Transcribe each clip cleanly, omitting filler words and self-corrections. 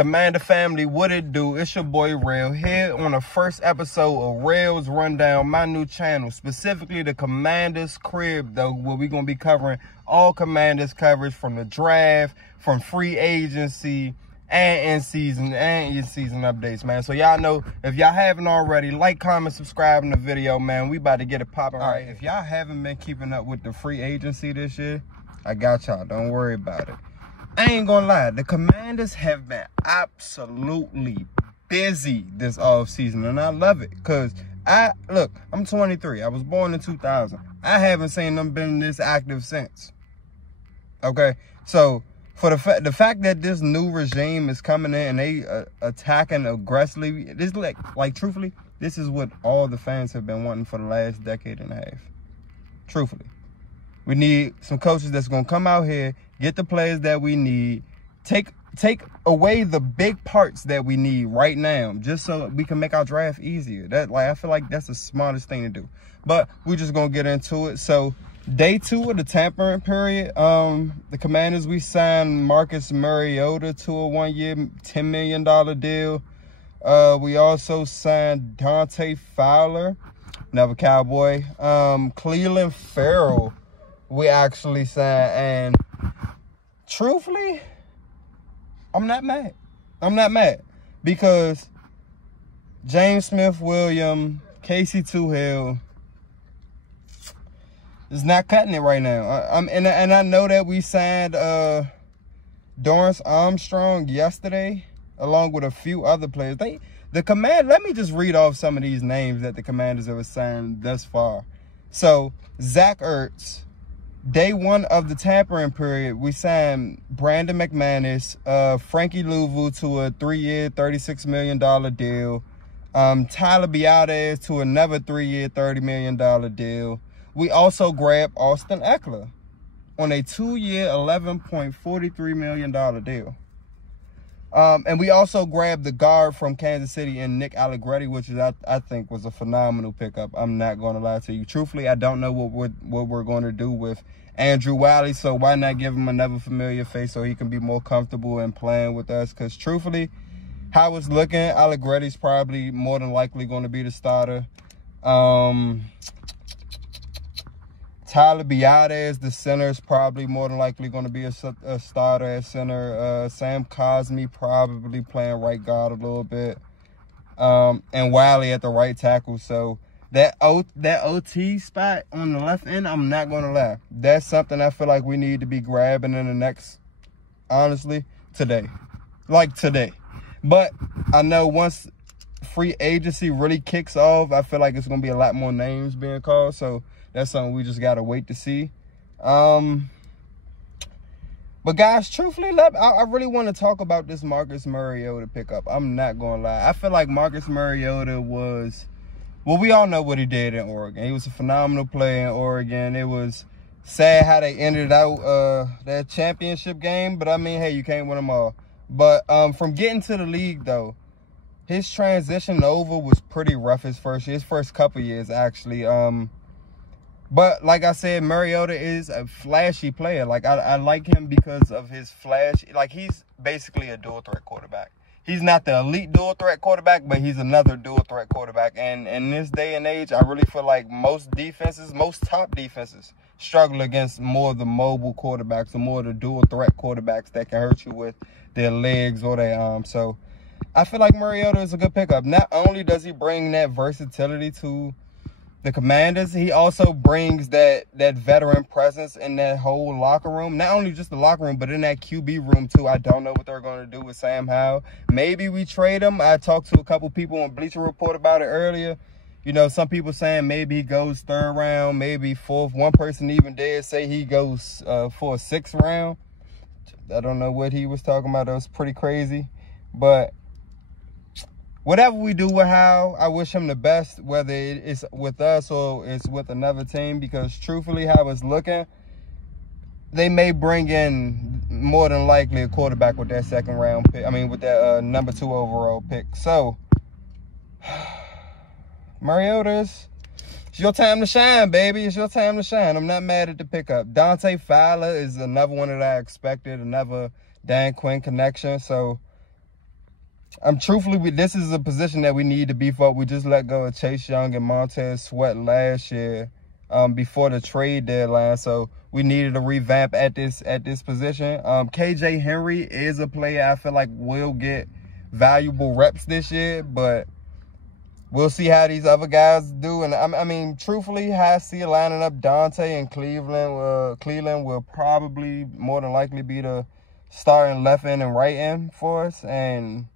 Commander family, what it do? It's your boy Rail here on the first episode of Rail's Rundown, my new channel, specifically the Commanders Crib, though, where we're going to be covering all Commanders coverage from the draft, from free agency, and in-season updates, man. So y'all know, if y'all haven't already, like, comment, subscribe in the video, man. We about to get it popping. All right, if y'all haven't been keeping up with the free agency this year, I got y'all. Don't worry about it. I ain't gonna lie, the Commanders have been absolutely busy this offseason, and I love it, because look, I'm 23. I was born in 2000. I haven't seen them been this active since. Okay, so for the fact that this new regime is coming in and they attacking aggressively, this like truthfully, this is what all the fans have been wanting for the last decade and a half. Truthfully. We need some coaches that's going to come out here, get the players that we need, take away the big parts that we need right now, just so we can make our draft easier. I feel like that's the smartest thing to do. But we're just going to get into it. So, day 2 of the tampering period, the Commanders, we signed Marcus Mariota to a 1-year, $10 million deal. We also signed Dante Fowler, another Cowboy. Cleveland Farrell, we actually signed, and truthfully, I'm not mad. I'm not mad, because James Smith-Williams, Casey Toohill is not cutting it right now. And I know that we signed Dorrance Armstrong yesterday, along with a few other players. Let me just read off some of these names that the Commanders have signed thus far. So, Zach Ertz. Day 1 of the tampering period, we signed Brandon McManus, Frankie Louvu to a 3-year, $36 million deal. Tyler Biadasz to another 3-year, $30 million deal. We also grabbed Austin Eckler on a 2-year, $11.43 million deal. And we also grabbed the guard from Kansas City and Nick Allegretti, which is I think was a phenomenal pickup. I'm not going to lie to you. Truthfully, I don't know what we're going to do with Andrew Wiley, so why not give him another familiar face so he can be more comfortable in playing with us? Because truthfully, how it's looking, Allegretti's probably more than likely going to be the starter. Tyler Biadasz, the center, is probably more than likely going to be a starter at center. Sam Cosmi probably playing right guard a little bit. And Wiley at the right tackle. So that OT spot on the left end, I'm not going to lie, that's something I feel like we need to be grabbing in the next, honestly, today. Like today. But I know once free agency really kicks off, I feel like it's going to be a lot more names being called. So that's something we just got to wait to see. But guys, truthfully, I really want to talk about this Marcus Mariota pickup. I'm not going to lie. I feel like Marcus Mariota was, well, we all know what he did in Oregon. He was a phenomenal player in Oregon. It was sad how they ended out that championship game. But, I mean, hey, you can't win them all. But from getting to the league, though, his transition over was pretty rough his first couple years, actually. But like I said, Mariota is a flashy player. Like, I like him because of his flash. Like, he's basically a dual threat quarterback. He's not the elite dual threat quarterback, but he's another dual threat quarterback. And in this day and age, I really feel like most top defenses struggle against more of the mobile quarterbacks or more of the dual threat quarterbacks that can hurt you with their legs or their arms. So I feel like Mariota is a good pickup. Not only does he bring that versatility to the Commanders, he also brings that veteran presence in that whole locker room. Not only just the locker room, but in that QB room, too. I don't know what they're going to do with Sam Howell. Maybe we trade him. I talked to a couple people on Bleacher Report about it earlier. You know, some people saying maybe he goes 3rd round, maybe 4th. One person even did say he goes for a 6th round. I don't know what he was talking about. That was pretty crazy. But whatever we do with Howell, I wish him the best, whether it's with us or it's with another team, because truthfully, how it's looking, they may bring in more than likely a quarterback with that 2nd round pick. I mean, with that number 2 overall pick. So, Mariota's, it's your time to shine, baby. It's your time to shine. I'm not mad at the pickup. Dante Fowler is another one that I expected, another Dan Quinn connection. So, truthfully, this is a position that we need to beef up. We just let go of Chase Young and Montez Sweat last year before the trade deadline, so we needed a revamp at this position. KJ Henry is a player I feel like will get valuable reps this year, but we'll see how these other guys do. And I mean, truthfully, how I see it lining up, Dante and Cleveland will probably more than likely be the starting left end and right end for us, and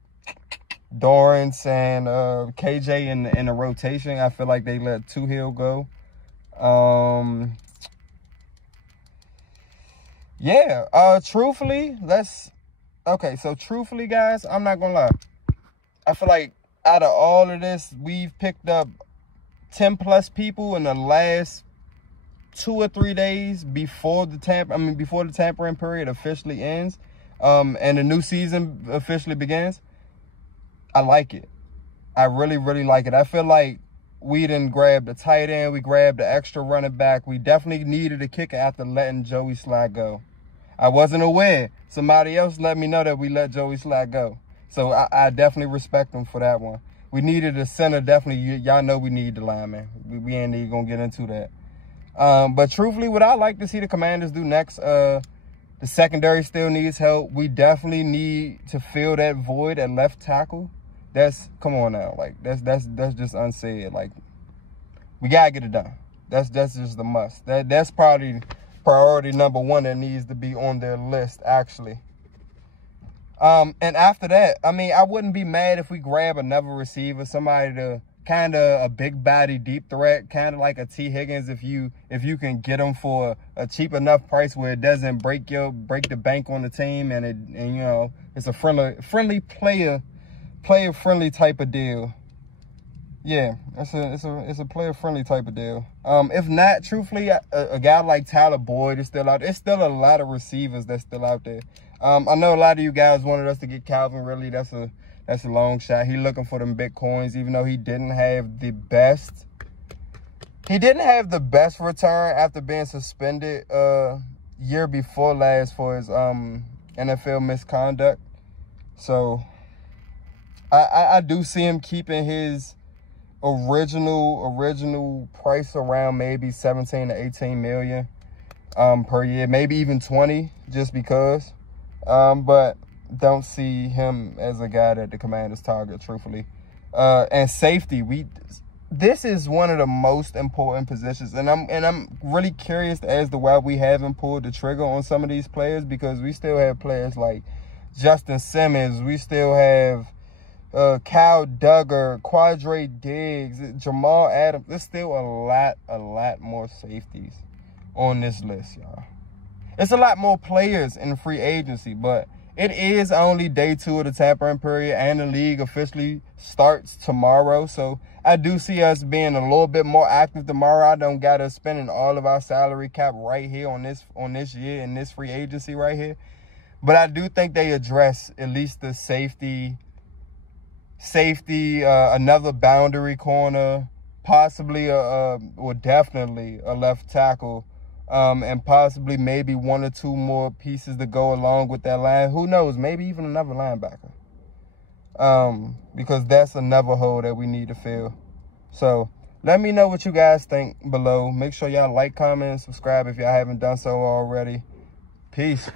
Dorrance and KJ in the rotation. I feel like they let Tuhill go. Yeah, truthfully, truthfully, guys, I'm not gonna lie. I feel like out of all of this, we've picked up 10 plus people in the last 2 or 3 days before the tampering period officially ends, and the new season officially begins. I like it. I really, really like it. I feel like we didn't grab the tight end. We grabbed the extra running back. We definitely needed a kicker after letting Joey Slye go. I wasn't aware. Somebody else let me know that we let Joey Slye go. So I definitely respect him for that one. We needed a center, definitely. Y'all know we need the lineman. We ain't even going to get into that. But truthfully, what I like to see the Commanders do next, the secondary still needs help. We definitely need to fill that void at left tackle. Come on now, like that's just unsaid. Like, we gotta get it done. That's just the must. That's probably priority number one that needs to be on their list, actually. And after that, I mean, I wouldn't be mad if we grab another receiver, somebody to kind of a big body deep threat, kind of like a T. Higgins, if you can get him for a cheap enough price where it doesn't break the bank on the team, and you know, it's a friendly player-friendly type of deal. Yeah, it's a player-friendly type of deal. If not, truthfully, a guy like Tyler Boyd is still out there. It's still a lot of receivers that's still out there. I know a lot of you guys wanted us to get Calvin Ridley. That's a long shot. He looking for them big coins, even though he didn't have the best. He didn't have the best return after being suspended year before last for his NFL misconduct. So I do see him keeping his original price around maybe 17 to 18 million per year, maybe even 20, just because. But don't see him as a guy that the Commanders target, truthfully. And safety, this is one of the most important positions, and I'm really curious as to why we haven't pulled the trigger on some of these players, because we still have players like Justin Simmons, we still have Kyle Duggar, Quadre Diggs, Jamal Adams. There's still a lot more safeties on this list, y'all. It's a lot more players in free agency, but it is only day 2 of the tampering period, and the league officially starts tomorrow. So I do see us being a little bit more active tomorrow. I don't got us spending all of our salary cap right here on this year in this free agency right here. But I do think they address at least the safety, another boundary corner, possibly or definitely a left tackle. And possibly maybe 1 or 2 more pieces to go along with that line. Who knows? Maybe even another linebacker. Because that's another hole that we need to fill. So let me know what you guys think below. Make sure y'all like, comment, and subscribe if y'all haven't done so already. Peace.